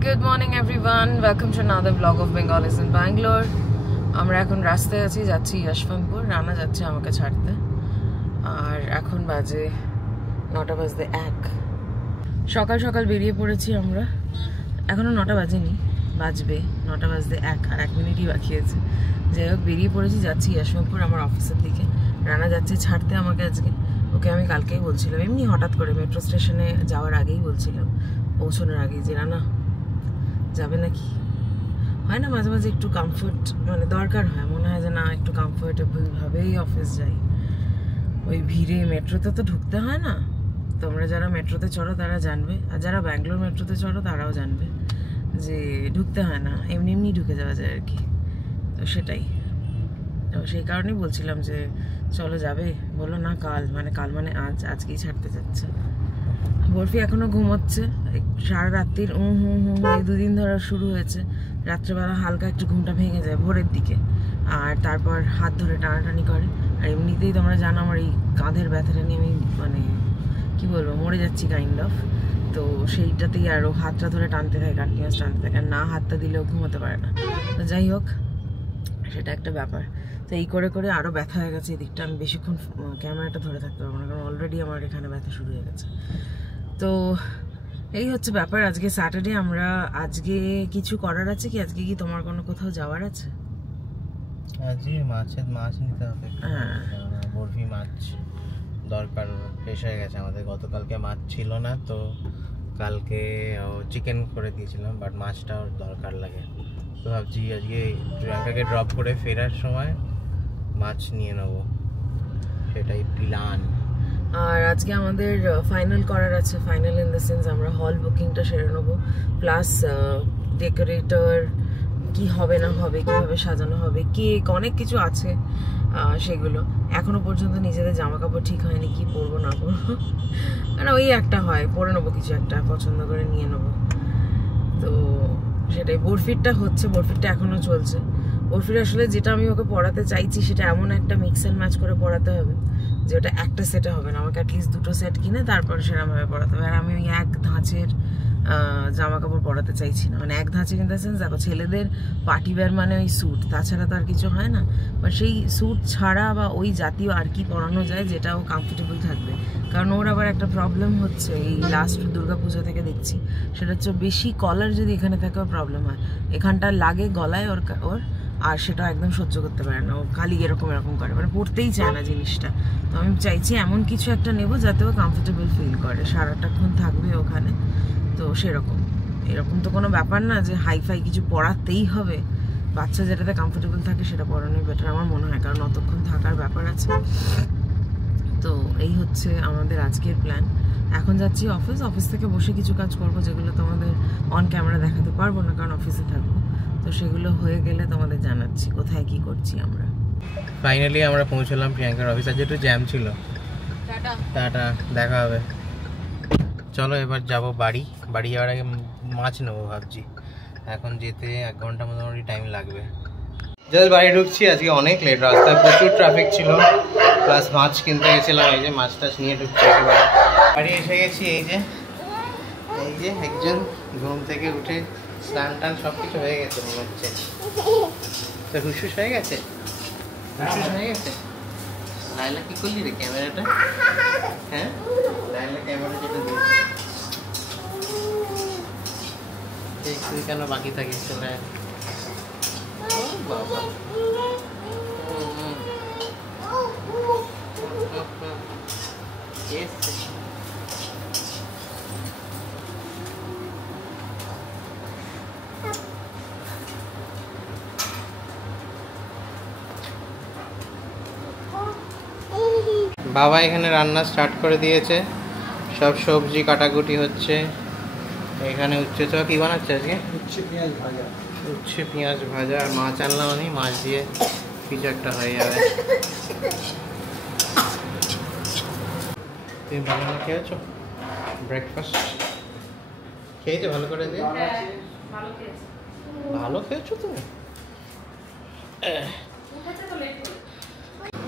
Good morning everyone. Welcome to another vlog of Bengalis in Bangalore. আমরা এখন রাস্তায় আছি, যাচ্ছি যশবন্তপুর। রানা যাচ্ছে আমাকে ছাড়তে। আর এখন বাজে 9টা বাজতে 1। সকাল সকাল বেরিয়ে পড়েছি আমরা। এখনো 9টা বাজেনি, বাজবে 9টা বাজতে 1 আর 1 মিনিটই বাকি আছে। যাই হোক বেরিয়ে পড়েছি, যাচ্ছি যশবন্তপুর আমার অফিসের দিকে। রানা যাচ্ছে ছাড়তে আমাকে আজকে। ওকে আমি কালকেই বলছিলাম, এমনি হঠাৎ করে মেট্রো স্টেশনে যাওয়ার আগেই বলছিলাম, পৌঁছানোর আগেই, যে রানা যাবে নাকি। হয় না মাঝে মাঝে একটু কমফোর্ট মানে দরকার হয়, মনে হয় যে না একটু কমফোর্টেবল ভাবেই অফিস যাই। ওই ভিড়ে মেট্রোতে তো ঢুকতে হয় না। তোমরা যারা মেট্রোতে চড়ো তারা জানবে, আর যারা ব্যাঙ্গালোর মেট্রোতে চড়ো তারাও জানবে যে ঢুকতে হয় না, এমনি এমনি ঢুকে যাওয়া যায় আর কি। তো সেটাই, তো সেই কারণেই বলছিলাম যে চলো যাবে। বললো না কাল মানে আজকেই ছাড়তে যাচ্ছে। বরফি এখনো ঘুমোচ্ছে, সারা রাত্রির এই 2 দিন ধরে শুরু হয়েছে। রাত্রেবেলা হালকা একটু ঘুমটা ভেঙে যায় ভোরের দিকে, আর তারপর হাত ধরে টানাটানি করে। আর এমনিতেই তোমরা জানো আমার এই কাঁধের ব্যথাটা নিয়ে আমি মানে কি বলবো মরে যাচ্ছি কাইন্ড অফ। তো সেইটাতেই আরও হাতটা ধরে টানতে থাকে, কন্টিনিউয়াস টানতে থাকে, আর না হাতটা দিলেও ঘুমোতে পারে না। তো যাই হোক সেটা একটা ব্যাপার। তো এই করে করে আরও ব্যথা হয়ে গেছে এদিকটা। আমি বেশিক্ষণ ক্যামেরাটা ধরে থাকতে পারবো না, কারণ অলরেডি আমার এখানে ব্যথা শুরু হয়ে গেছে। তো এই হচ্ছে ব্যাপার। আজকে স্যাটারডে, আমরা আজকে কিছু করার আছে কি? আজকে কি তোমার কোনো কোথাও যাওয়ার আছে? আজকে মাছ নিতে হবে। হ্যাঁ, বরফি মাছ দরকার, শেষ হয়ে গেছে আমাদের। গতকালকে মাছ ছিল না, তো কালকে চিকেন করে দিয়েছিলাম, বাট মাছটা ওর দরকার লাগে। তো ভাবছি আজকে প্রিয়াঙ্কাকে ড্রপ করে ফেরার সময় মাছ নিয়ে নেবো, সেটাই প্ল্যান। আর আজকে আমাদের ফাইনাল করার আছে, ফাইনাল ইন দ্য সেন্স আমরা হল বুকিংটা সেরে নেবো, প্লাস ডেকোরেটর কি হবে না হবে, কিভাবে সাজানো হবে, কেক, অনেক কিছু আছে। সেগুলো এখনো পর্যন্ত নিজেদের জামা কাপড় ঠিক হয়নি, কি পরবো না পরবো। মানে ওই একটা হয়, পরে নেবো কিছু একটা পছন্দ করে নিয়ে নেবো। তো সেটাই, বরফিরটা হচ্ছে, বরফিরটা এখনো চলছে। বরফির আসলে যেটা আমি ওকে পড়াতে চাইছি সেটা এমন একটা মিক্স অ্যান্ড ম্যাচ করে পড়াতে হবে যে ওটা একটা সেটে হবে না, আমাকে অ্যাটলিস্ট 2টো সেট কিনে তারপর সেরকমভাবে পড়াতে হবে। আর আমি ওই এক ধাঁচের জামা কাপড় পরাতে চাইছি না, মানে এক ধাঁচে কিন্তু সেন্স দেখো ছেলেদের পার্টি ওয়্যার মানে ওই স্যুট, তাছাড়া তো আর কিছু হয় না। বা সেই স্যুট ছাড়া বা ওই জাতীয় আর কি পরানো যায় যেটা ও কমফোর্টেবল থাকবে। কারণ ওর আবার একটা প্রবলেম হচ্ছে এই লাস্ট দুর্গাপুজো থেকে দেখছি, সেটা হচ্ছে বেশি কলার যদি এখানে থাকে ওর প্রবলেম হয়। এখানটা লাগে গলায় ওর, আর সেটা একদম সহ্য করতে পারে না, ও খালি এরকম করে, মানে পড়তেই চায় না জিনিসটা। তো আমি চাইছি এমন কিছু একটা নেবো যাতে ও কমফোর্টেবল ফিল করে, সারাটাক্ষণ থাকবে ওখানে। তো সেরকম, এরকম তো কোনো ব্যাপার না যে হাইফাই কিছু পড়াতেই হবে। বাচ্চা যেটাতে কমফোর্টেবল থাকে সেটা পড়ানোই বেটার আমার মনে হয়, কারণ অতক্ষণ থাকার ব্যাপার আছে। তো এই হচ্ছে আমাদের আজকের প্ল্যান। এখন যাচ্ছি অফিস থেকে বসে কিছু কাজ করবো যেগুলো তোমাদের অন ক্যামেরা দেখাতে পারবো না, কারণ অফিসে থাকবো। তো সেগুলো হয়ে গেলে তোমাদের জানাচ্ছি কোথায় কি করছি আমরা। ফাইনালি আমরা পৌঁছলাম প্রিয়াঙ্কার অফিস। আজ একটু জ্যাম ছিল। টাটা, দেখা হবে। চলো এবার যাবো বাড়ি যাওয়ার আগে মাছ নেবো ভাবছি। এখন যেতে 1 ঘন্টা মোটামুটি টাইম লাগবে। জাস্ট বাড়ি ঢুকছি, আজকে অনেক লেট, রাস্তায় প্রচুর ট্রাফিক ছিল, প্লাস মাছ কিনতে গেছিলাম। এই যে মাছ টাছ নিয়ে ঢুকছি একেবারে। বাড়ি এসে গেছি। এই যে একজন ঘুম থেকে উঠে স্নান টান সব কিছু হয়ে গেছে মনে হচ্ছে। তো হুসুস হয়ে গেছে। লাইলা কি করলি রে ক্যামেরাটা? হ্যাঁ, লাইলা ক্যামেরা যেটা দিয়েছে তুই কেন বাকি থাকিস? চলে বাবা, বাবা এখানে রান্না স্টার্ট করে দিয়েছে, সব সবজি কাটাকুটি হচ্ছে। এখানে উচ্ছে চ কি বানাচ্ছে আজকে? উচ্ছে পেঁয়াজ ভাজা। আর মাছ আনলাম আমি, মাছ দিয়ে কিছু একটা হয়ে যাবে। তুমি বানানো খেয়েছো? ব্রেকফাস্ট খেয়েছো ভালো করে দিয়ে? ভালো খেয়েছো তুমি?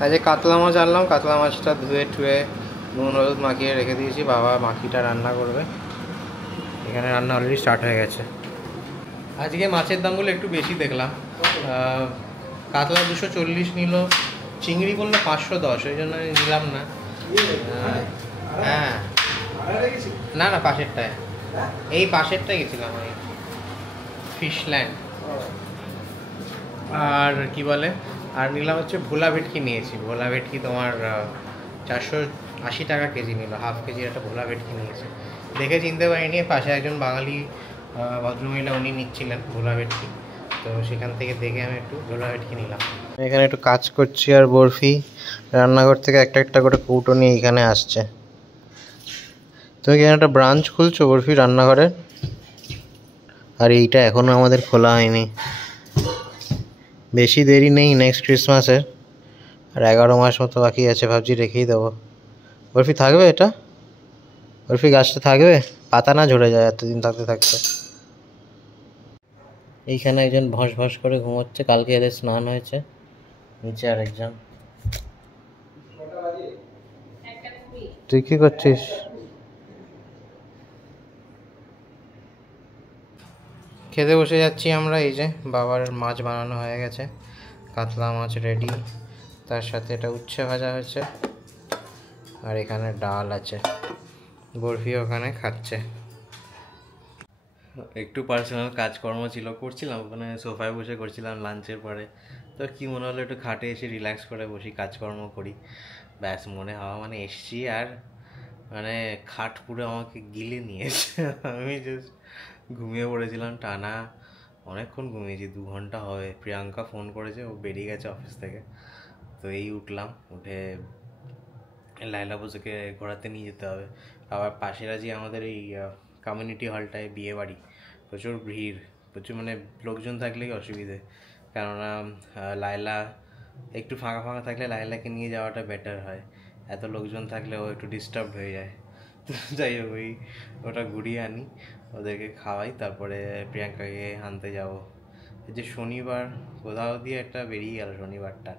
আজকে কাতলা মাছ আনলাম, কাতলা মাছটা ধুয়ে টুয়ে নুন হলুদ মাখিয়ে রেখে দিয়েছি। বাবা মাখিটা রান্না করবে। এখানে রান্না অলরেডি স্টার্ট হয়ে গেছে। আজকে মাছের দামগুলো একটু বেশি দেখলাম। কাতলা 240 নিল, চিংড়ি বললো 510, ওই জন্য আমি নিলাম না। হ্যাঁ না না, পাশেরটায়, এই পাশেরটায় গেছিলাম ওই ফিশল্যান্ড। আর কি বলে, আর নিলাম হচ্ছে ভোলা ভেটকি নিয়েছি। ভোলা ভেটকি তোমার 480 টাকা কেজি নিল, হাফ কেজির একটা ভোলা ভেটকি নিয়েছি। দেখে চিনতে পারিনি, পাশে একজন বাঙালি ভদ্রমহিলা উনি নিচ্ছিলেন ভোলা ভেটকি, তো সেখান থেকে দেখে আমি একটু ভোলা ভেটকি নিলাম। এখানে একটু কাজ করছি আর বরফি রান্নাঘর থেকে একটা একটা করে কৌটো নিয়ে এখানে আসছে। তুমি কি একটা ব্রাঞ্চ খুলছো বরফি রান্নাঘরের? আর এইটা এখনও আমাদের খোলা হয়নি, বেশি দেরি নেই নেক্সট ক্রিসমাসের, আর 11 মাস মতো বাকি আছে, ভাবছি রেখেই দেবো। বরফি থাকবে এটা? বরফি গাছটা থাকবে, পাতা না ঝরে যায় এতদিন থাকতে থাকতে। এইখানে একজন ভস ভস করে ঘুমোচ্ছে, কালকে এদের স্নান হয়েছে। নিচে আরেকজন। তুই কি করছিস? খেতে বসে যাচ্ছি আমরা। এই যে বাবার মাছ বানানো হয়ে গেছে, কাতলা মাছ রেডি, তার সাথে এটা উচ্ছে ভাজা হয়েছে, আর এখানে ডাল আছে। বরফি ওখানে খাচ্ছে। একটু পার্সোনাল কাজকর্ম ছিল, করছিলাম ওখানে, সোফায় বসে করছিলাম লাঞ্চের পরে। তো কি মনে হলো একটু খাটে এসে রিল্যাক্স করে বসি, কাজকর্ম করি। ব্যাস মনে হওয়া মানে এসছি, আর মানে খাট পুরো আমাকে গিলে নিয়েছে। আমি জাস্ট ঘুমিয়ে পড়েছিলাম টানা, অনেকক্ষণ ঘুমিয়েছি, 2 ঘন্টা হবে। প্রিয়াঙ্কা ফোন করেছে, ও বেরিয়ে গেছে অফিস থেকে, তো এই উঠলাম, উঠে লাইলা পুজোকে ঘোরাতে নিয়ে যেতে হবে। আবার পাশের আজই আমাদের এই কমিউনিটি হলটায় বিয়ে বাড়ি, প্রচুর ভিড়, প্রচুর মানে লোকজন থাকলেই অসুবিধে। কেননা লাইলা একটু ফাঁকা ফাঁকা থাকলে লাইলাকে নিয়ে যাওয়াটা বেটার হয়, এত লোকজন থাকলে ও একটু ডিস্টার্ব হয়ে যায়। তো যাই হোক, ওটা ঘুরিয়ে আনি, ওদেরকে খাওয়াই, তারপরে প্রিয়াঙ্কাকে আনতে যাব। এই যে শনিবার কোথাও দিয়ে একটা বেরিয়ে গেল, শনিবারটা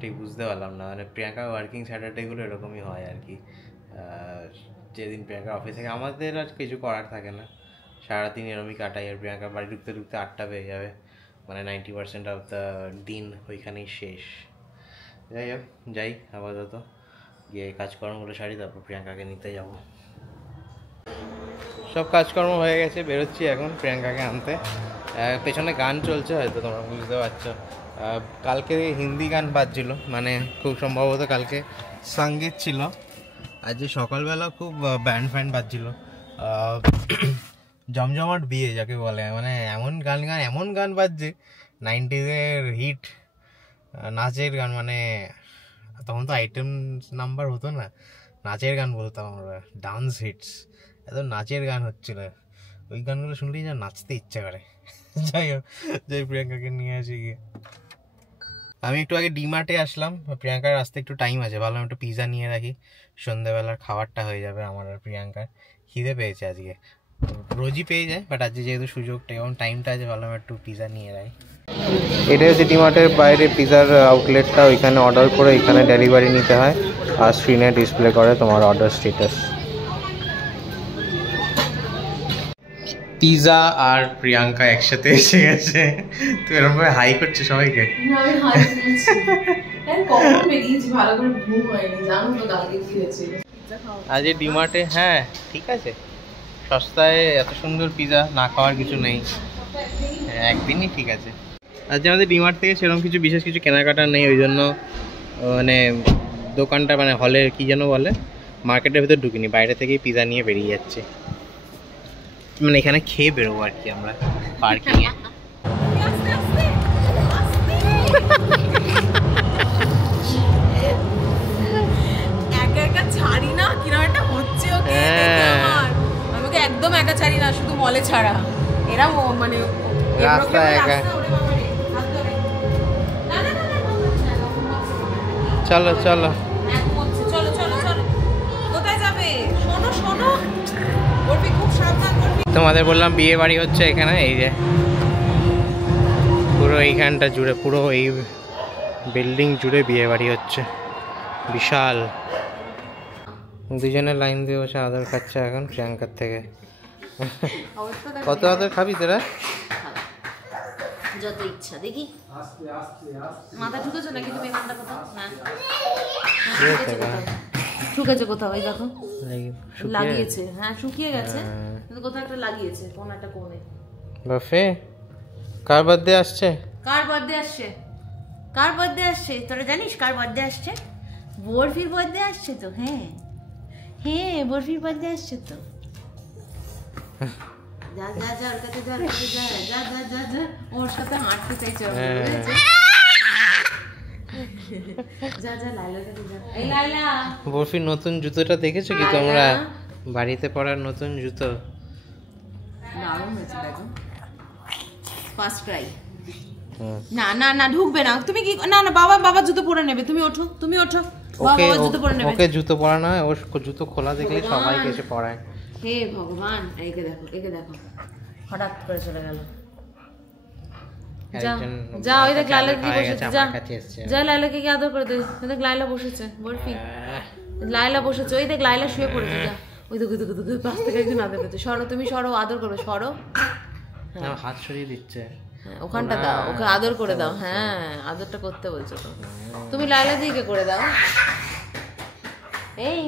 ঠিক বুঝতে পারলাম না। মানে প্রিয়াঙ্কা ওয়ার্কিং স্যাটারডেগুলো এরকমই হয় আর কি। যেদিন প্রিয়াঙ্কা অফিস থেকে, আমাদের আর কিছু করার থাকে না, সারাদিন এরমই কাটাই। আর প্রিয়াঙ্কা বাড়ি ঢুকতে ঢুকতে 8টা বেজে যাবে, মানে 90% অফ দ্য দিন ওইখানেই শেষ। যাই হোক, যাই আপাতত, গিয়ে কাজকর্মগুলো সারি, তারপর প্রিয়াঙ্কাকে নিতে যাব। সব কাজকর্ম হয়ে গেছে, বেরোচ্ছি এখন প্রিয়াঙ্কাকে আনতে। পেছনে গান চলছে, হয়তো তোমরা বুঝতে পারছো। কালকে হিন্দি গান বাজছিল, মানে খুব সম্ভবত কালকে সঙ্গীত ছিল। আজ সকালবেলা খুব ব্যান্ড ফ্যান্ড বাজছিল, জমজমাট বিয়ে যাকে বলে, মানে এমন গান বাজছে 90s হিট নাচের গান। মানে তখন তো আইটেম নাম্বার হতো না, নাচের গান বলতাম আমরা, ডান্স হিটস, এত নাচের গান হচ্ছিল। ওই গানগুলো শুনলেই যা নাচতে ইচ্ছা করে। যাই হোক, যাই প্রিয়াঙ্কাকে নিয়ে আসি গিয়ে। আমি একটু আগে ডিমার্টে আসলাম, প্রিয়াঙ্কার আসতে একটু টাইম আছে, ভাবলাম একটু পিৎজা নিয়ে রাখি, সন্ধ্যেবেলার খাবারটা হয়ে যাবে আমার আর প্রিয়াঙ্কার। খিদে পেয়েছে আজকে, রোজই পেয়ে যায়, বাট আজকে যেহেতু সুযোগটা এবং টাইমটা আছে, ভাবলাম একটু পিৎজা নিয়ে রাখি। এটা হচ্ছে ডিমার্টের বাইরে পিৎজার আউটলেটটা, ওইখানে অর্ডার করে এখানে ডেলিভারি নিতে হয়, আর স্ক্রিনে ডিসপ্লে করে তোমার অর্ডার স্ট্যাটাস। পিৎজা আর প্রিয়াঙ্কা একসাথে এসে গেছে। তুই এরকম ভাবে হাই করছিস সবাইকে? আজ ডিমার্টে, হ্যাঁ ঠিক আছে, সস্তায় এত সুন্দর পিৎজা, না খাওয়ার কিছু নেই, একদিনই ঠিক আছে। আজ আমাদের ডিমার্ট থেকে সেরকম কিছু বিশেষ কিছু কেনাকাটা নেই, ওই জন্য মানে দোকানটা, মানে হলের কি যেন বলে, মার্কেটের ভেতর ঢুকিনি, বাইরে থেকেই পিৎজা নিয়ে বেরিয়ে যাচ্ছে। মানে এখানে খেয়ে বেরোবো আর কি আমরা পার্কিংয়ে। ছাড়ি না, কিরকম একটা হচ্ছে ওকে, আমাকে একদম একা ছাড়ি না, শুধু মলে ছাড়া। এরা মানে রাস্তা একা। চলো চলো চলো চলো চলো, কোথায় যাবে? শোনো শোনো, বলবি খুব সাবধান করবি। তোমাদের বললাম বিয়ে বাড়ি হচ্ছে এখানে, এই যে পুরো এইখানটা জুড়ে, পুরো এই বিল্ডিং জুড়ে বিয়ে বাড়ি হচ্ছে, বিশাল। দুজনে লাইন দিয়ে বসে আদর খাচ্ছে এখন প্রিয়াঙ্কার থেকে। কত আদর খাবি তোরা? যত ইচ্ছা দেখি মাথা ঢুকেছো নাকি তুমি এখানটা কোথাও? ঢুকেছে কোথাও, এই দেখো লাগিয়েছে। হ্যাঁ শুকিয়ে গেছে কিন্তু কোথাও একটা লাগিয়েছে, কোন একটা কোণে। বাফে কার বার্থডে আসছে? কার বার্থডে আসছে? কার বার্থডে আসছে তোরা জানিস? কার বার্থডে আসছে? বরফির বার্থডে আসছে তো। হ্যাঁ হ্যাঁ বরফির বার্থডে আসছে তো। যা যা যা ওর কাছে যা, ওর কাছে যা, যা যা যা যা, ওর সাথে হাঁটতে চাইছে। যা যা লাইলার কাছে যা। এই লাইলা, বরফির নতুন জুতোটা দেখেছো কি তোমরা? বাড়িতে পরার নতুন জুতো দারুণ হয়েছে দেখো, ফার্স্ট ক্রাই। না না না ঢুকবে না তুমি কি, না না বাবা বাবা জুতো পরে নেবে, তুমি ওঠো তুমি ওঠো। বাবা জুতো পরে নেবে। ওকে জুতো পরানো হয়, ওর জুতো খোলা দেখলে সবাইকে এসে পরায়। হে ভগবান, একে দেখো একে দেখো, হঠাৎ করে চলে গেল। যা যা ওই দেখ লাইলা কি বসেছে, যা যা লাইলাকে কি আদর করে দে। দেখ লাইলা বসেছে, বরফি লাইলা বসেছে, ওই দেখ লাইলা শুয়ে পড়েছে। যা ওই দেখো দেখো দেখো পাশ থেকে একজন আদর করতে। সরো তুমি সরো, আদর করবে, সরো। হাত সরিয়ে দিচ্ছে, ওখানটা দাও, ওকে আদর করে দাও। হ্যাঁ আদরটা করতে বলছো তো তুমি, লাইলা দিকে করে দাও। এই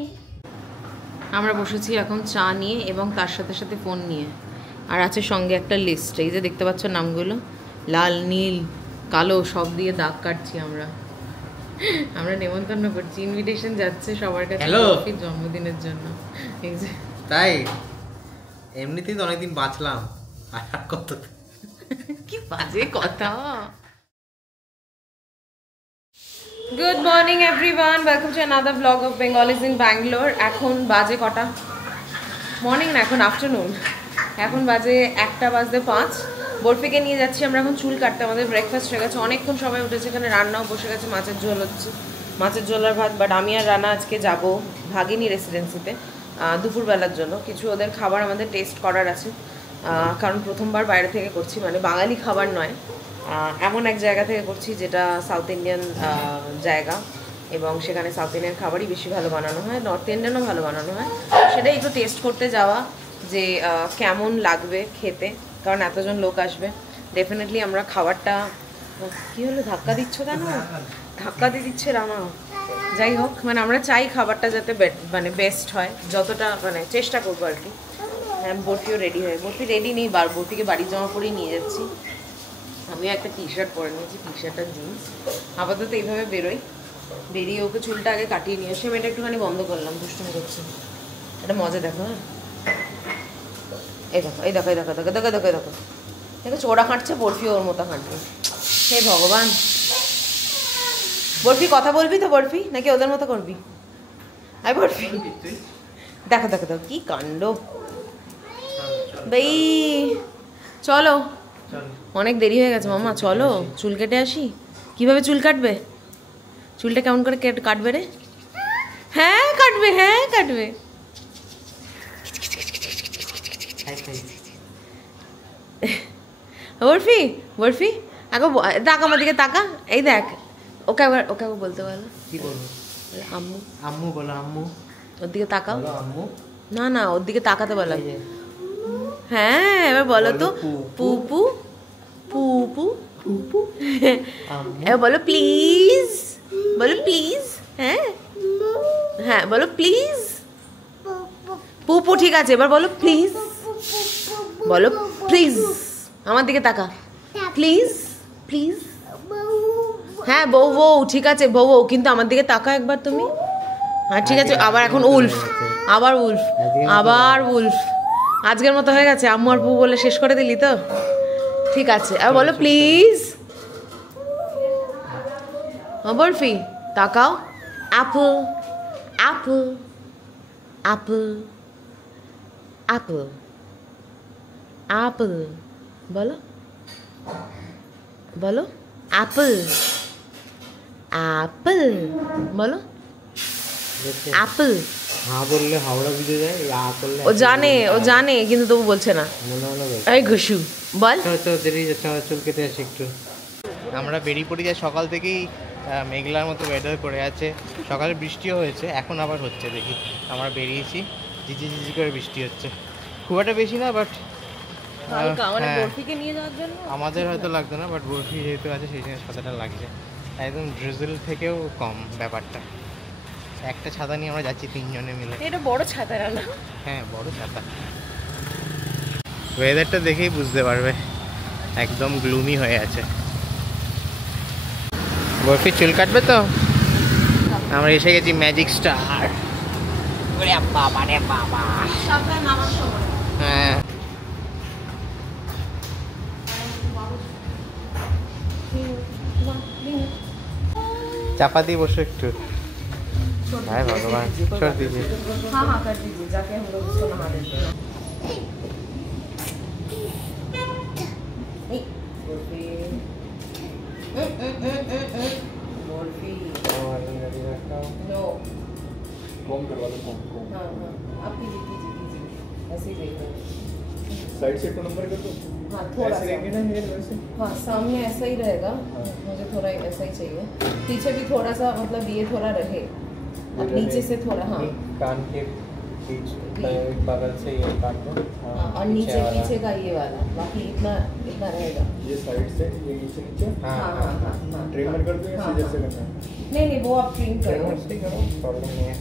আমরা বসেছি এখন চা নিয়ে এবং তার সাথে সাথে ফোন নিয়ে, আর আছে সঙ্গে একটা লিস্ট। এই যে দেখতে পাচ্ছ নামগুলো, লাল নীল কালো সব দিয়ে দাগ কাটছি আমরা। আমরা নেমন্তন্ন করছি, ইনভিটেশন যাচ্ছে সবার কাছে বরফির জন্মদিনের জন্য। এই যে তাই এমনিতেই তো অনেকদিন বাঁচলাম, আর কত কি বাজে কথা। Good morning everyone, welcome to another blog of Bengalis in Bangalore. এখন বাজে কটা? মর্নিং না, এখন আফটারনুন। এখন বাজে 1:05। বরফিকে নিয়ে যাচ্ছি আমরা এখন চুল কাটতে। আমাদের ব্রেকফাস্ট হয়ে গেছে, অনেকক্ষণ সবাই উঠেছে, এখানে রান্নাও বসে গেছে, মাছের ঝোল হচ্ছে, মাছের ঝোল আর ভাত। বাট আমি আর রানা আজকে যাব ভাগিনী রেসিডেন্সিতে দুপুরবেলার জন্য। কিছু ওদের খাবার আমাদের টেস্ট করার আছে, কারণ প্রথমবার বাইরে থেকে করছি, মানে বাঙালি খাবার নয়, এমন এক জায়গা থেকে করছি যেটা সাউথ ইন্ডিয়ান জায়গা, এবং সেখানে সাউথ ইন্ডিয়ান খাবারই বেশি ভালো বানানো হয়, নর্থ ইন্ডিয়ানও ভালো বানানো হয়। সেটাই একটু টেস্ট করতে যাওয়া যে কেমন লাগবে খেতে, কারণ এতজন লোক আসবে। ডেফিনেটলি আমরা খাবারটা, কী হলো ধাক্কা দিচ্ছ কেন? ধাক্কা দিয়ে দিচ্ছে রানা। যাই হোক, মানে আমরা চাই খাবারটা যাতে মানে বেস্ট হয়, যতটা মানে চেষ্টা করবো আর কি। হ্যাঁ বরফিও রেডি হয়, বরফি রেডি নেই, বরফিকে বাড়ির জামা পরেই নিয়ে যাচ্ছি। আমিও একটা টি শার্ট পরে নিয়েছি, টি শার্ট আর জিন্স। আপাতত এইভাবে বেরোই, বেরিয়ে ওকে চুলটা আগে কাটিয়ে নিয়ে এসে মেয়েটা একটুখানি বন্ধ করলাম, দুষ্টুমি করছি। একটা মজা দেখো। হ্যাঁ এই দেখো এই দেখো এই দেখো দেখো দেখো দেখো দেখো দেখো, চোরা হাঁটছে, বরফিও ওর মতো হাঁটবে। হে ভগবান, বরফি কথা বলবি তো বরফি, নাকি ওদের মতো করবি? আই বরফি দেখো দেখো দেখো কি কাণ্ড। ভাই চলো, অনেক দেরি হয়ে গেছে মামা, চলো চুল কেটে আসি। কিভাবে চুল কাটবে? চুলটা কেমন করে কাটবে রে? হ্যাঁ কাটবে, হ্যাঁ কাটবে। বরফি বরফি আগে তাকা আমার দিকে, তাকা। এই দেখ, ওকে আবার বলতে বলো। কি বলবো? আম্মু আম্মু বলো, আম্মু। ওর দিকে তাকাও। আম্মু না না, ওর দিকে তাকাতে বলো। হ্যাঁ এবার বলো তো, পুপু পুপু পুপু। এবার বলো প্লিজ, বলো প্লিজ। হ্যাঁ হ্যাঁ বলো প্লিজ। পুপু ঠিক আছে, এবার বলো প্লিজ, বলো প্লিজ। আমার দিকে তাকা, প্লিজ প্লিজ। হ্যাঁ বউ বউ ঠিক আছে, বউ বউ, কিন্তু আমার দিকে তাকা একবার তুমি। হ্যাঁ ঠিক আছে, আবার এখন উলফ, আবার উলফ, আবার উলফ। আজকের মতো হয়ে গেছে, আম্মু আর বউ বলে শেষ করে দিলি তো। ঠিক আছে, আর বলো প্লিজ। বরফি তাকাও। Apple Apple Apple Apple Apple, বলো বলো অ্যাপল অ্যাপল, বলো অ্যাপল। হ্যাঁ বললে হাওড়া ভিজে যায়, আ করলে ও জানে, ও জানে, কিন্তু তবু বলছে না। এই ঘুষু বল। দেরি যাচ্ছে, চুল কেটে আসি একটু। আমরা বেরিয়ে পড়ি যায় সকাল থেকেই, মেঘলার মতো ওয়েদার করে আছে। সকালে বৃষ্টিও হয়েছে, এখন আবার হচ্ছে। দেখি আমরা বেরিয়েছি, ঝিঝি ঝিঝি করে বৃষ্টি হচ্ছে, খুব একটা বেশি না, বাট হালকা মানে হ্যাঁ। বরফিকে নিয়ে যাওয়ার জন্য আমাদের হয়তো লাগতো না, বাট বরফি যেহেতু আছে সেই জন্য ছাতাটা লাগছে। একদম ড্রিজল থেকেও কম ব্যাপারটা। একটা ছাতা নিয়ে আমরা যাচ্ছি 3 জনে মিলে। এটা বড় ছাতা না? হ্যাঁ বড় ছাতা। ওয়েদারটা দেখেই বুঝতে পারবে একদম গ্লুমি হয়ে আছে। বরফি চুল কাটবে তো? আমরা এসে গেছি ম্যাজিক স্টার। ওরে বাবা রে বাবা। সাবধানে নামার সময়। হ্যাঁ চাপা দিয়ে বসো একটু। हाय भगवान छोड़ दीजिए। हाँ हाँ कर दीजिए जाके हम लोग उसको नहा देते हैं। नो कॉम करवा दो कॉम। हाँ हाँ आप कीजिए कीजिए कीजिए ऐसे ही देख रहे हैं। साइड से 2 नंबर कर दो। हाँ थोड़ा ऐसे सा रहेंगे ना मेरे वैसे। हाँ सामने ऐसा ही रहेगा। मुझे थोड़ा ऐसा ही चाहिए। पीछे भी थोड़ा सा मतलब ये थोड़ा रहे। अब नीचे से थोड़ा हाँ कान के बीच बगल से ये काट दो। हाँ और नीचे पीछे का ये वाला बाकी इतना इतना रहेगा। ये साइड से ये नीचे नीचे हाँ हाँ हाँ हाँ ट्रिमर कर दो या हाँ, सीजर हाँ। से करना है? नहीं नहीं वो आप ट्रिम करो। से करो प्रॉब्लम नहीं है।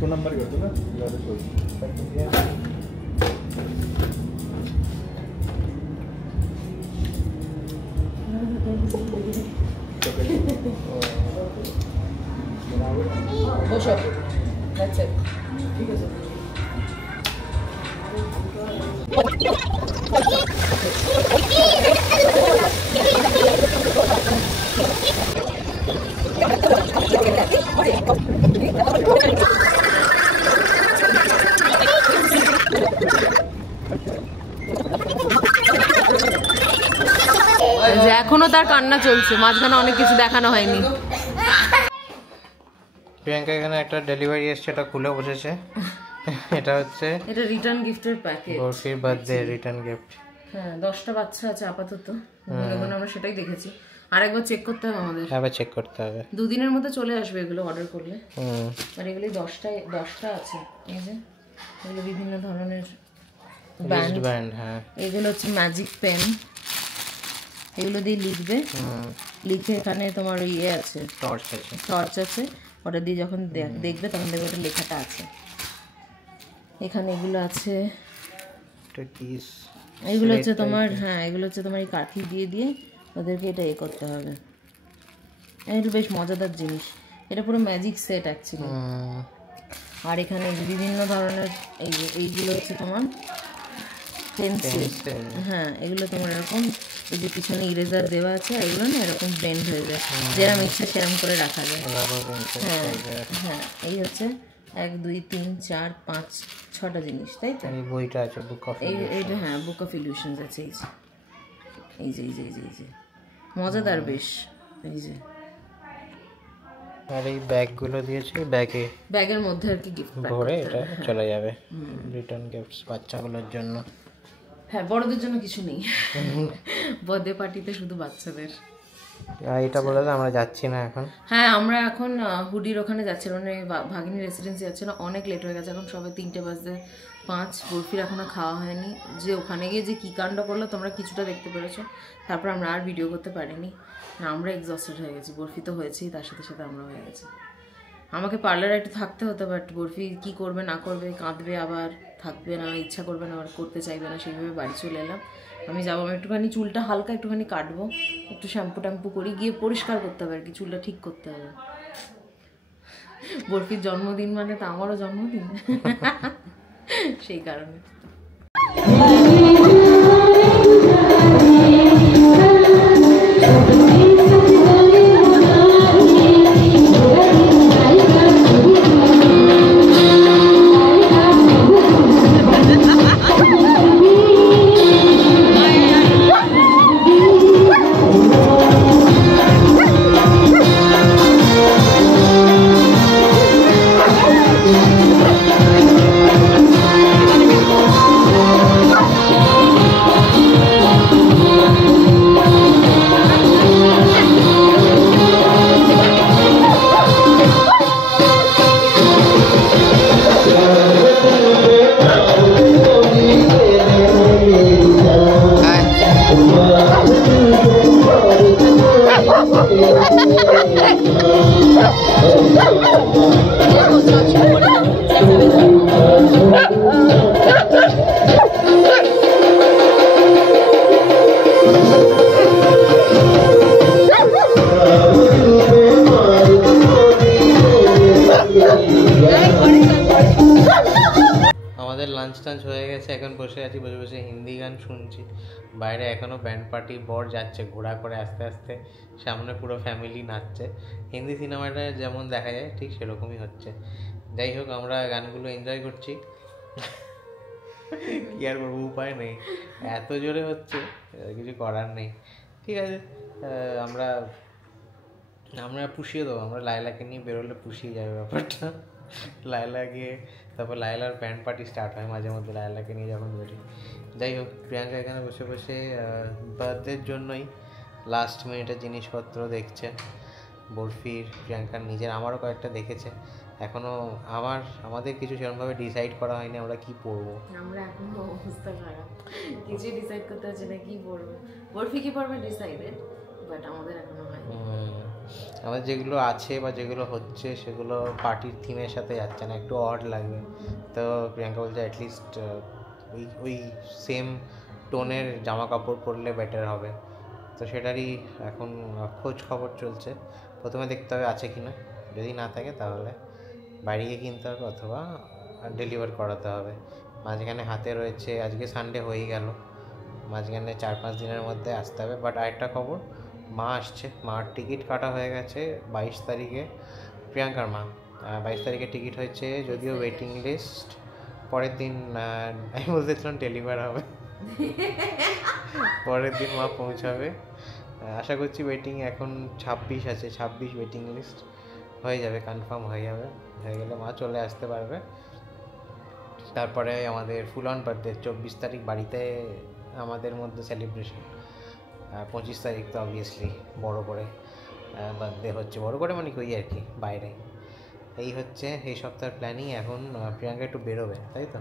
2 नंबर कर दो ना ज़्यादा कोई। कर दीजिए। Push up. That's it. ठीक है सर। এখনো তার কান্না চলছে, মাঝখানে অনেক কিছু দেখানো হয়নি। প্রিয়াঙ্কা এখানে একটা ডেলিভারি এসছে, এটা খুলে বসেছে। এটা হচ্ছে এটা রিটার্ন গিফটের প্যাকেজ। বরফির বার্থডে রিটার্ন গিফট। হ্যাঁ 10টা বাচ্চা আছে আপাতত, এখন আমরা সেটাই দেখেছি। আরেকবার চেক করতে হবে আমাদের, আবার চেক করতে হবে। 2 দিনের মধ্যে চলে আসবে এগুলো অর্ডার করলে। হুম আর এগুলি 10টা আছে। এই যে এগুলো বিভিন্ন ধরনের রিস্ট ব্যান্ড। হ্যাঁ এগুলো হচ্ছে ম্যাজিক পেন, এগুলো দিয়ে লিখবে। লিখে এখানে তোমার ইয়ে আছে, টর্চ আছে, ওটা দিয়ে যখন দেখবে তখন দেখবে ওটা লেখাটা আছে এখানে। এগুলো আছে, এগুলো হচ্ছে তোমার, হ্যাঁ এগুলো হচ্ছে তোমার এই কাঠি দিয়ে দিয়ে ওদেরকে এটা করতে হবে। এগুলো বেশ মজাদার জিনিস, এটা পুরো ম্যাজিক সেট অ্যাকচুয়ালি। আর এখানে বিভিন্ন ধরনের এই যে এইগুলো হচ্ছে তোমার পেন্সিল। হ্যাঁ এগুলো তোমার এরকম এই যে পিছনে ইরেজার দেওয়া আছে, এগুলো না এরকম ব্লেন্ড হয়ে যায়, যেরকম ইচ্ছা সেরকম করে রাখা যায়। হ্যাঁ হ্যাঁ এই হচ্ছে 1 2 3 4 5 6টা জিনিস, তাই তো? এই বইটা আছে বুক অফ, এইটা হ্যাঁ বুক অফ ইলিউশনস আছে। এই যে এই যে এই যে এই যে মজাদার বেশ। এই যে আর এই ব্যাগগুলো দিয়েছে, ব্যাগের মধ্যে আর কি গিফট ভরে এটা চলে যাবে রিটার্ন গিফটস বাচ্চাগুলোর জন্য। হ্যাঁ বড়দের জন্য কিছু নেই, বার্থডে পার্টিতে শুধু বাচ্চাদের। এটা বলে আমরা যাচ্ছি না এখন। হ্যাঁ আমরা এখন হুডির ওখানে যাচ্ছি, মানে ভাগিনী রেসিডেন্সি যাচ্ছে না, অনেক লেট হয়ে গেছে, এখন সবাই 3:05। বরফির এখনো খাওয়া হয়নি। যে ওখানে গিয়ে যে কী কাণ্ড করলো তোমরা কিছুটা দেখতে পেরেছো, তারপর আমরা আর ভিডিও করতে পারিনি, আমরা এক্সস্টেড হয়ে গেছি। বরফি তো হয়েছেই, তার সাথে সাথে আমরা হয়ে গেছি। আমাকে পার্লারে একটু থাকতে হতো, বাট বরফি কী করবে না করবে, কাঁদবে আবার, থাকবে না, ইচ্ছা করবে না, আবার করতে চাইবে না, সেইভাবে বাড়ি চলে এলাম। আমি যাবো, আমি একটুখানি চুলটা হালকা একটুখানি কাটবো, একটু শ্যাম্পু ট্যাম্পু করি, গিয়ে পরিষ্কার করতে হবে আর কি, চুলটা ঠিক করতে হবে। বরফির জন্মদিন মানে তো আমারও জন্মদিন, সেই কারণে। আমাদের লাঞ্চ টাঞ্চ হয়ে গেছে, এখন বসে আছি, বসে বসে হিন্দি গান শুনছি। বাইরে এখনও ব্যান্ড পার্টি বর যাচ্ছে ঘোড়া করে আস্তে আস্তে, সামনে পুরো ফ্যামিলি নাচছে। হিন্দি সিনেমাটা যেমন দেখা যায় ঠিক সেরকমই হচ্ছে। যাই হোক, আমরা গানগুলো এনজয় করছি। কি আর করবো, উপায় নেই, এত জোরে হচ্ছে, কিছু করার নেই। ঠিক আছে, আমরা পুষিয়ে দেবো। আমরা লায়লাকে নিয়ে বেরোলে পুষিয়ে যাবে ব্যাপারটা। লায়লা গিয়ে তারপর লায়লার ব্যান্ড পার্টি স্টার্ট হয় মাঝে মধ্যে লায়লাকে নিয়ে যখন বেরি। যাই হোক, প্রিয়াঙ্কা এখানে বসে বসে বার্থডের জন্যই লাস্ট মিনিটের জিনিসপত্র দেখছে। বরফির, প্রিয়াঙ্কার নিজের, আমারও কয়েকটা দেখেছে। এখনও আমাদের কিছু সেরকমভাবে ডিসাইড করা হয়নি আমরা কি পরবো। আমরা এখনো অবস্থা খারাপ, কিছু ডিসাইড করতে হচ্ছে না কি পরবো। বরফি কি পরবে ডিসাইডেড, বাট আমাদের এখনো হয়নি। আমাদের যেগুলো আছে বা যেগুলো হচ্ছে সেগুলো পার্টির থিমের সাথে যাচ্ছে না, একটু অড লাগবে। তো প্রিয়াঙ্কা বলছে অ্যাটলিস্ট ওই সেম টোনের জামা কাপড় পরলে বেটার হবে। তো সেটারই এখন খোঁজ খবর চলছে। প্রথমে দেখতে হবে আছে কি না, যদি না থাকে তাহলে বাইরে গিয়ে কিনতে হবে অথবা ডেলিভার করাতে হবে। মাঝখানে হাতে রয়েছে, আজকে সানডে হয়ে গেল, মাঝখানে 4-5 দিনের মধ্যে আসতে হবে। বাট আরেকটা খবর, মা আসছে, মার টিকিট কাটা হয়ে গেছে 22 তারিখে। প্রিয়াঙ্কার মা 22 তারিখে টিকিট হয়েছে, যদিও ওয়েটিং লিস্ট। পরের দিন আমি বলতেছিলাম ডেলিভার হবে, পরের দিন মা পৌঁছাবে। আশা করছি ওয়েটিং এখন 26 আছে, 26 ওয়েটিং লিস্ট হয়ে যাবে, কনফার্ম হয়ে যাবে। হয়ে গেলে মা চলে আসতে পারবে। তারপরে আমাদের ফুল অন বার্থডে 24 তারিখ বাড়িতে আমাদের মধ্যে সেলিব্রেশন। 25 তারিখ তো অবভিয়াসলি বড় করে বার্থডে হচ্ছে, বড় করে মানে কই আর কি বাইরে। এই হচ্ছে এই সপ্তাহের প্ল্যানিং। এখন প্রিয়াঙ্কা একটু বেরোবে, তাই তো?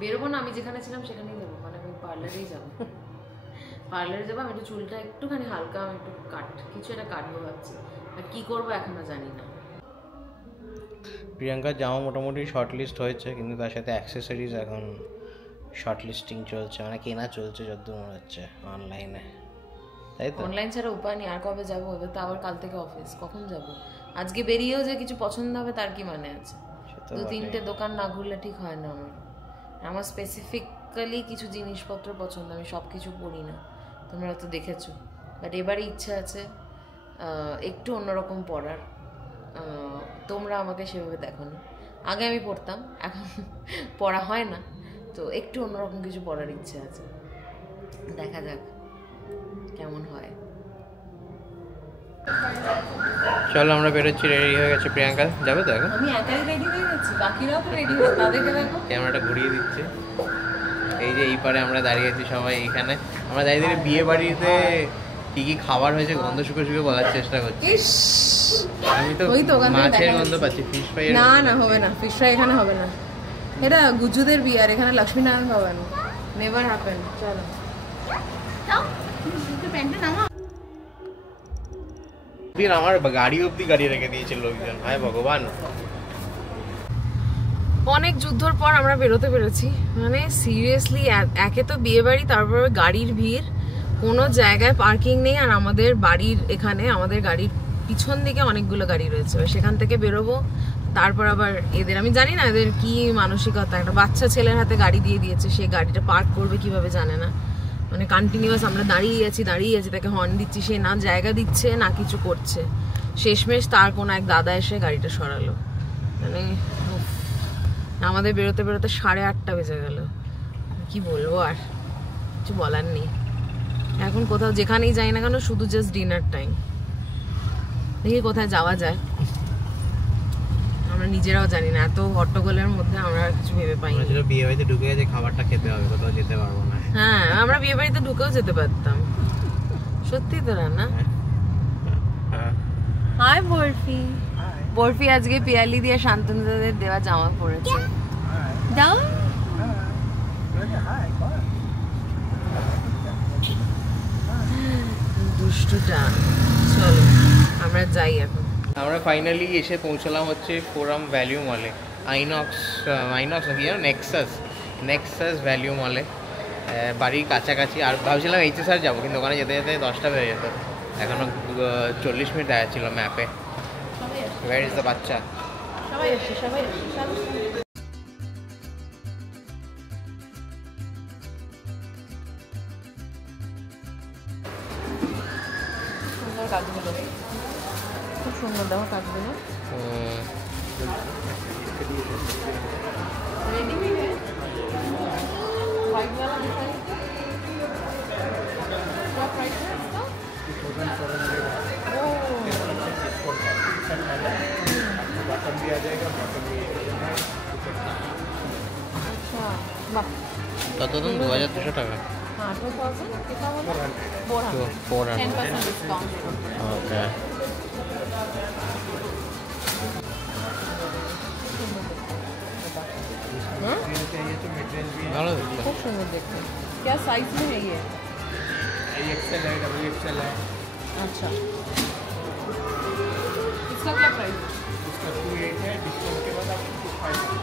বেরোবো না, আমি যেখানে ছিলাম সেখানেই যাবো, মানে আমি পার্লারেই যাবো। পার্লারে যাবো, আমি একটু চুলটা একটুখানি হালকা, আমি একটু কিছু একটা কাটবো ভাবছি, আর কী করবো এখনো জানি না। প্রিয়াঙ্কার জামা মোটামুটি শর্ট লিস্ট হয়েছে, কিন্তু তার সাথে অ্যাক্সেসরিজ এখন শর্ট লিস্টিং চলছে, মানে কেনা চলছে যতদূর মনে হচ্ছে অনলাইনে, তাই তো? অনলাইন ছাড়া উপায় নেই। আর কবে যাবো? এবার তো আবার কাল থেকে অফিস, কখন যাব? আজকে বেরিয়েও যে কিছু পছন্দ হবে তার কি মানে আছে? 2-3টে দোকান না ঘুরলে ঠিক হয় না। আমার স্পেসিফিক্যালি কিছু জিনিসপত্র পছন্দ, আমি সব কিছু পরি না, তোমরা তো দেখেছো। বাট এবারে ইচ্ছা আছে একটু অন্যরকম পড়ার। তোমরা আমাকে সেভাবে দেখো না, আগে আমি পড়তাম, এখন পড়া হয় না, তো একটু অন্যরকম কিছু পড়ার ইচ্ছে আছে। দেখা যাক কেমন হয়। চলো আমরা বেরোচ্ছি, রেডি হয়ে গেছে। প্রিয়াঙ্কা যাবে তো এখন? আমি একাই রেডি হয়ে গেছি, বাকিরাও তো রেডি হয়েছে, তাদেরকে দেখো। ক্যামেরাটা ঘুরিয়ে দিচ্ছে। এই যে এই পারে আমরা দাঁড়িয়ে আছি সবাই, এইখানে আমরা দাঁড়িয়ে দাঁড়িয়ে বিয়ে বাড়িতে কি কি খাবার হয়েছে গন্ধ শুকে শুকে বলার চেষ্টা করছি। আমি তো মাছের গন্ধ পাচ্ছি, ফিশ ফ্রাই। না না, হবে না, ফিশ ফ্রাই এখানে হবে না। এটা গুজ্জুদের বিয়ে, আর এখানে লক্ষ্মীনারায়ণ ভবন, নেভার হ্যাপেন। চলো আমার গাড়ি অব্দি গাড়ি রেখে দিয়েছে লোকজন, হায় ভগবান। অনেক যুদ্ধর পর আমরা বেরোতে পেরেছি, মানে সিরিয়াসলি। একে তো বিয়ে বাড়ি, তারপরে গাড়ির ভিড়, কোনো জায়গায় পার্কিং নেই। আর আমাদের বাড়ির এখানে, আমাদের গাড়ির পিছন দিকে অনেকগুলো গাড়ি রয়েছে, সেখান থেকে বেরোবো। তারপর আবার এদের, আমি জানি না এদের কি মানসিকতা, একটা বাচ্চা ছেলের হাতে গাড়ি দিয়ে দিয়েছে, সে গাড়িটা পার্ক করবে কিভাবে জানে না। মানে কন্টিনিউয়াস আমরা দাঁড়িয়ে আছি, তাকে হর্ন দিচ্ছি, সে না জায়গা দিচ্ছে না কিছু করছে। শেষমেশ তার কোনো এক দাদা এসে গাড়িটা সরালো। মানে আমাদের বেরোতে বেরোতে 8:30 বেজে গেল। কি বলবো, আর কিছু বলার নেই। এখন কোথাও যেখানেই যাই না কেন, শুধু জাস্ট ডিনার টাইম। দেখি কোথায় যাওয়া যায়, আমরা নিজেরাও জানি না, এত হট্টগোলের মধ্যে আমরা আর কিছু ভেবে পাই না। বিয়ে বাড়িতে ঢুকে গেছে, খাবারটা খেতে হবে, কোথাও যেতে পারবো না। হ্যাঁ, আমরা বিয়ে বাড়িতে ঢুকেও যেতে পারতাম, সত্যি তো। রান্না হাই বরফি। বরফি আজকে পিয়ালি দিয়ে শান্তনুদের দেওয়া জামা পরেছে। দাও দুষ্টুটা। চলো আমরা যাই এখন। আমরা ফাইনালি এসে পৌঁছলাম হচ্ছে ফোরাম ভ্যালিউ মলে, আইনক্স নাকি নেক্সাস ভ্যালিউ মলে। বাড়ির কাছাকাছি। আর ভাবছিলাম HSR যাবো, কিন্তু ওখানে যেতে যেতে 10টা বেজে যেত। এখনও 40 মিনিট দেখাচ্ছিল ম্যাপে। ওয়্যার ইজ দ্য বাচ্চা? সবাই এসছে, সবাই এসছে। সুন্দর কাজগুলো, খুব সুন্দর দেখো কাজগুলো। रेडीमेड है वाइट वाला डिजाइन क्या प्राइस है इसका? 2400 बटन भी आ जाएगा, बटन भी अच्छा वाह কত দাম? 2200 টাকা। हाँ 2000 कितना बोला? 400 10% डिस्काउंट। ओके ভালো खूब सुंदर देखते हैं। क्या साइज में है ये? XL है, XXL है। अच्छा इसका क्या प्राइस? इसका 28 है, डिस्काउंट के बाद आपको 25।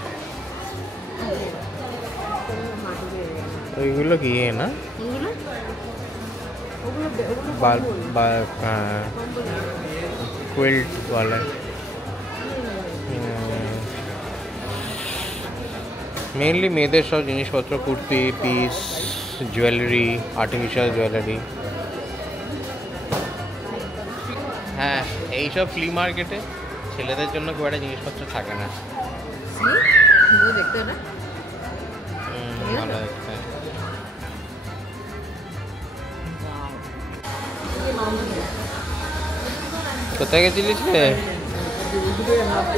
ওইগুলো কি না ওগুলো বাল क्विल्ट वाला মেইনলি মেয়েদের সব জিনিসপত্র, kurti, piece, jewellery, artificial jewellery. হ্যাঁ, এইসব ফ্লি মার্কেটে ছেলেদের জন্য খুব একটা জিনিসপত্র থাকে না। वो देखते हैं ना ভালো দেখতে। কোথায় গেছিলিস রে?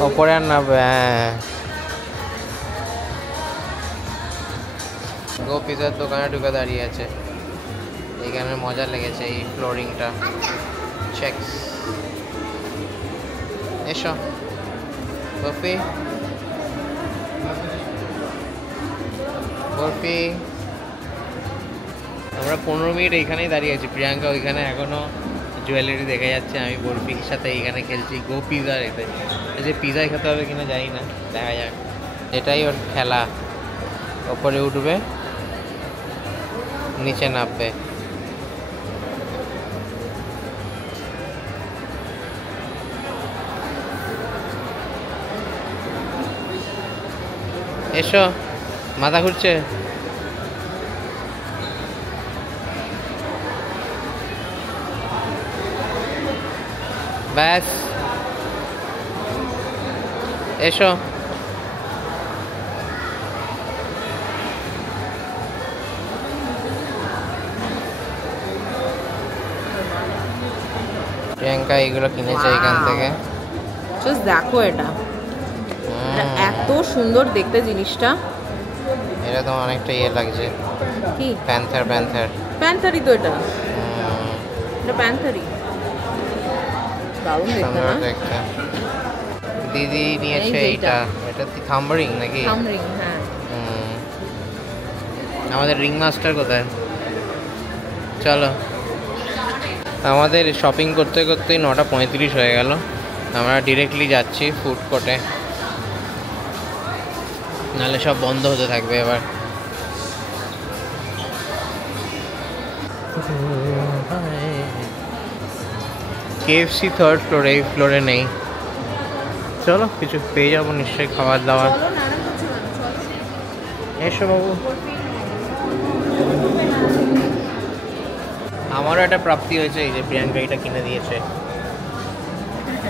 ওপরে আর নামবে। হ্যাঁ, গো পিজার দোকানে ঢুকে দাঁড়িয়ে আছে। এইখানে মজা লেগেছে এই ফ্লোরিংটা। চেকস। এসো বরফি, বরফি। আমরা 15 মিনিট এইখানেই দাঁড়িয়ে আছি। প্রিয়াঙ্কা ওইখানে এখনো জুয়েলারি দেখে যাচ্ছে, আমি বরফির সাথে এইখানে খেলছি গো পিজা। এতে যে পিজাই খেতে হবে কিনা জানি না, দেখা যাক। এটাই ওর খেলা, ওপরে উঠবে নিচে নামবে। এসো, মাথা ঘুরছে। ব্যাস, এসো। প্রিয়াঙ্কা এগুলো কিনেছে এখান থেকে। জাস্ট দেখো এটা এত সুন্দর দেখতে জিনিসটা। এটা তো অনেকটা ইয়ে লাগছে, কি প্যান্থার প্যান্থার প্যান্থারি তো এটা প্যান্থারি দারুণ দেখতে না? দেখতে। দিদি নিয়েছে এই যে এইটা, এটা কি থাম্বরিং নাকি? থামরিং, হ্যাঁ। আমাদের রিং মাস্টার কোথায়? চলো, আমাদের শপিং করতে করতেই 9:35 হয়ে গেল। আমরা ডিরেক্টলি যাচ্ছি ফুড কোর্টে, নাহলে সব বন্ধ হতে থাকবে এবার। KFC 3rd ফ্লোরে, এই ফ্লোরে নেই। চলো, কিছু পেয়ে যাবো নিশ্চয়ই খাবার দাবার। এসো বাবু। আমারও একটা প্রাপ্তি হয়েছে, এই যে প্রিয়াঙ্কা এটা কিনে দিয়েছে।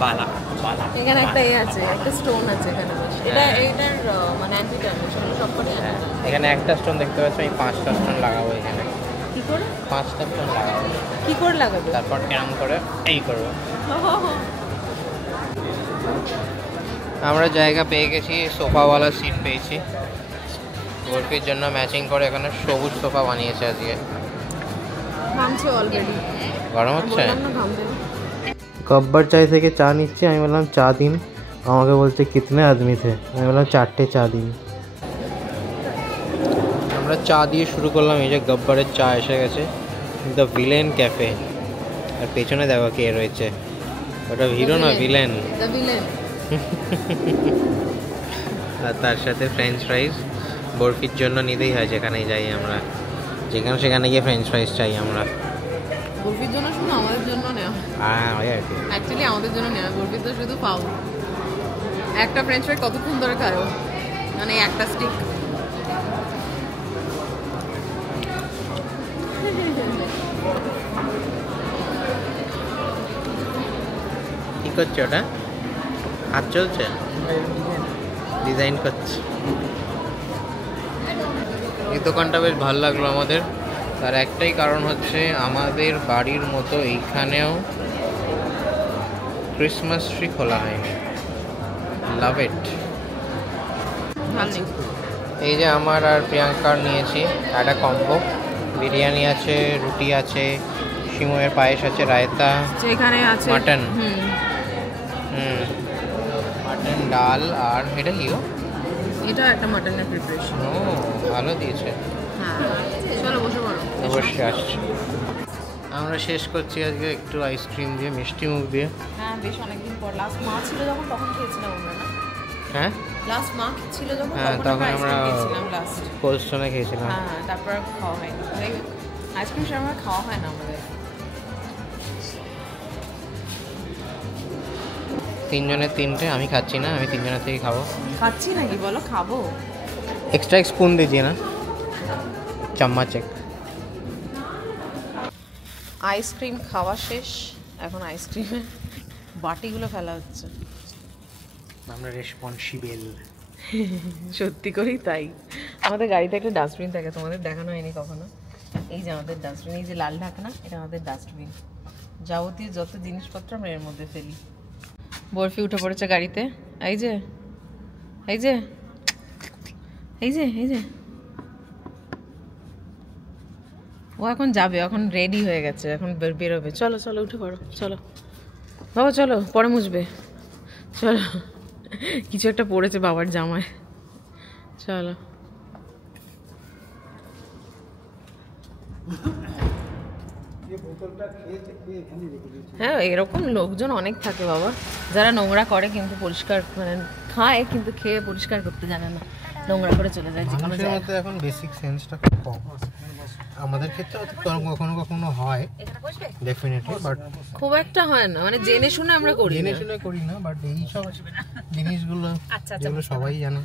বালা বালা, এখানে একটা আছে, একটা স্টোন আছে এখানে। এটা এইটার মানে অ্যান্টি ড্যামেজ সবকটাই। এখানে একটা স্টোন দেখতে পাচ্ছ, আমি 5টা স্টোন লাগাবো এখানে। কি করে? 5টা স্টোন লাগাবো। কি করে লাগাবে? তারপর কেমন করে এই করবো। আমরা জায়গা পেয়ে গেছি, সোফাওয়ালা সিট পেয়েছি। বরফির জন্য ম্যাচিং করে এখানে সবুজ সোফা বানিয়েছে আজকে। ঘামছে অলরেডি। গরম হচ্ছে? বললাম না ঘামবে না। গব্বর চাই থেকে চা নিচ্ছি। আমি বললাম চা দিন, আমাকে বলছে কিতনে আদমি থে। আমি বললাম 4টে চা দিন। আমরা চা দিয়ে শুরু করলাম। এই যে গব্বরের চা এসে গেছে, দ্য ভিলেন ক্যাফে। আর পেছনে দেখো কে রয়েছে, ওটা হিরো না ভিলেন। The villain. আর তার সাথে ফ্রেঞ্চ ফ্রাইজ। বরফির জন্য নিতেই হয় যেখানেই যাই আমরা। যেখানে সেখানে গিয়ে ফ্রেঞ্চ ফ্রাইজ চাই আমরা। বরফির জন্য শুধু আমাদের জন্য নেওয়া, ওই আর কি। অ্যাকচুয়ালি আমাদের জন্য নেওয়া। বরফির তো শুধু পাও। একটা ফ্রেঞ্চ ফ্রাই কতক্ষণ ধরে খাও, মানে একটা স্টিক। কি করছে ওটা? হাত চলছে, ডিজাইন করছে। এই দোকানটা বেশ ভালো লাগলো আমাদের। তার একটাই কারণ হচ্ছে আমাদের বাড়ির মতো এইখানেও ক্রিসমাস ট্রি খোলা হয়নি। লাভ ইট। এই যে আমার আর প্রিয়াঙ্কার নিয়েছি একটা কম্বো। বিরিয়ানি আছে, রুটি আছে, সিমুয়ের পায়েস আছে, রায়তা, এখানে আছে মাটন, মাটন ডাল। আর এটা কি? এটা একটা মাটনের প্রিপারেশন। ও ভালো দিয়েছে। হ্যাঁ চলো বসে পড়ো। অবশ্যই আসছি। আমরা শেষ করছি আজকে একটু আইসক্রিম দিয়ে, মিষ্টি মুখ দিয়ে। হ্যাঁ বেশ অনেকদিন পর। লাস্ট মা ছিল যখন তখন খেয়েছিলাম আমরা, না? হ্যাঁ লাস্ট মা ছিল যখন হ্যাঁ, তখন আমরা খেয়েছিলাম লাস্ট। কোল্ড স্টোনে খেয়েছিলাম। হ্যাঁ তারপর আর খাওয়া হয়নি। আইসক্রিম সেরকম খাওয়া হয় না আমাদের। তিনজনের তিনটে, আমি খাচ্ছি না, আমি তিনজনের থেকে খাবো। খাচ্ছি নাকি বলো? খাবো। एक्स्ट्रा एक स्पून दीजिए ना, चम्मच एक। আইসক্রিম খাওয়া শেষ, এখন আইসক্রিমের বাটিগুলো ফেলা হচ্ছে। আমরা রেসপন্সিবল। সত্যি করেই তাই। আমাদের গাড়িতে একটা ডাস্টবিন থাকে, তোমাদের দেখানো হয়নি কখনো। এই যে আমাদের ডাস্টবিন, এই যে লাল ঢাকনা, এটা আমাদের ডাস্টবিন। যাবতীয় যত জিনিসপত্র আমরা এর মধ্যে ফেলি। বরফি উঠে পড়েছে গাড়িতে। এই যে এই যে এই যে এই যে ও এখন যাবে, এখন রেডি হয়ে গেছে, এখন বেরোবে। চলো চলো উঠে পড়ো, চলো বাবা, চলো পরে মুছবে। চলো, কিছু একটা পড়েছে বাবার জামায়। চলো। হ্যাঁ এরকম লোকজন অনেক থাকে বাবা, যারা নোংরা করে কিন্তু পরিষ্কার, মানে খায় কিন্তু খেয়ে পরিষ্কার করতে জানে না, নোংরা করে চলে যায়। মানুষের মধ্যে এখন বেসিক সেন্সটা খুব কম। আমাদের ক্ষেত্রে কখনো কখনো হয় ডেফিনেটলি, বাট খুব একটা হয় না, মানে জেনে শুনে আমরা করি, জেনে শুনে করি না। বাট এই সব জিনিসগুলো যেগুলো সবাই জানে,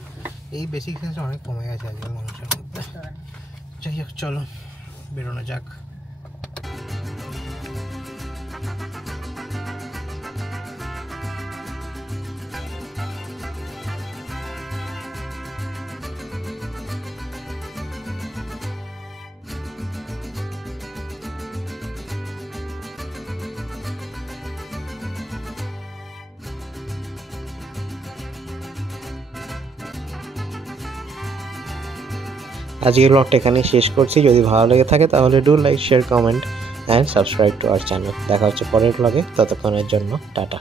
এই বেসিক সেন্স অনেক কমে গেছে আজকাল মানুষের মধ্যে। যাই হোক চলো বেরোনো যাক। আজকের ব্লগটা এখানেই শেষ করছি। যদি ভালো লেগে থাকে তাহলে do like, share, comment and subscribe to our channel. দেখা হচ্ছে পরের ব্লগে, ততক্ষণের জন্য টাটা।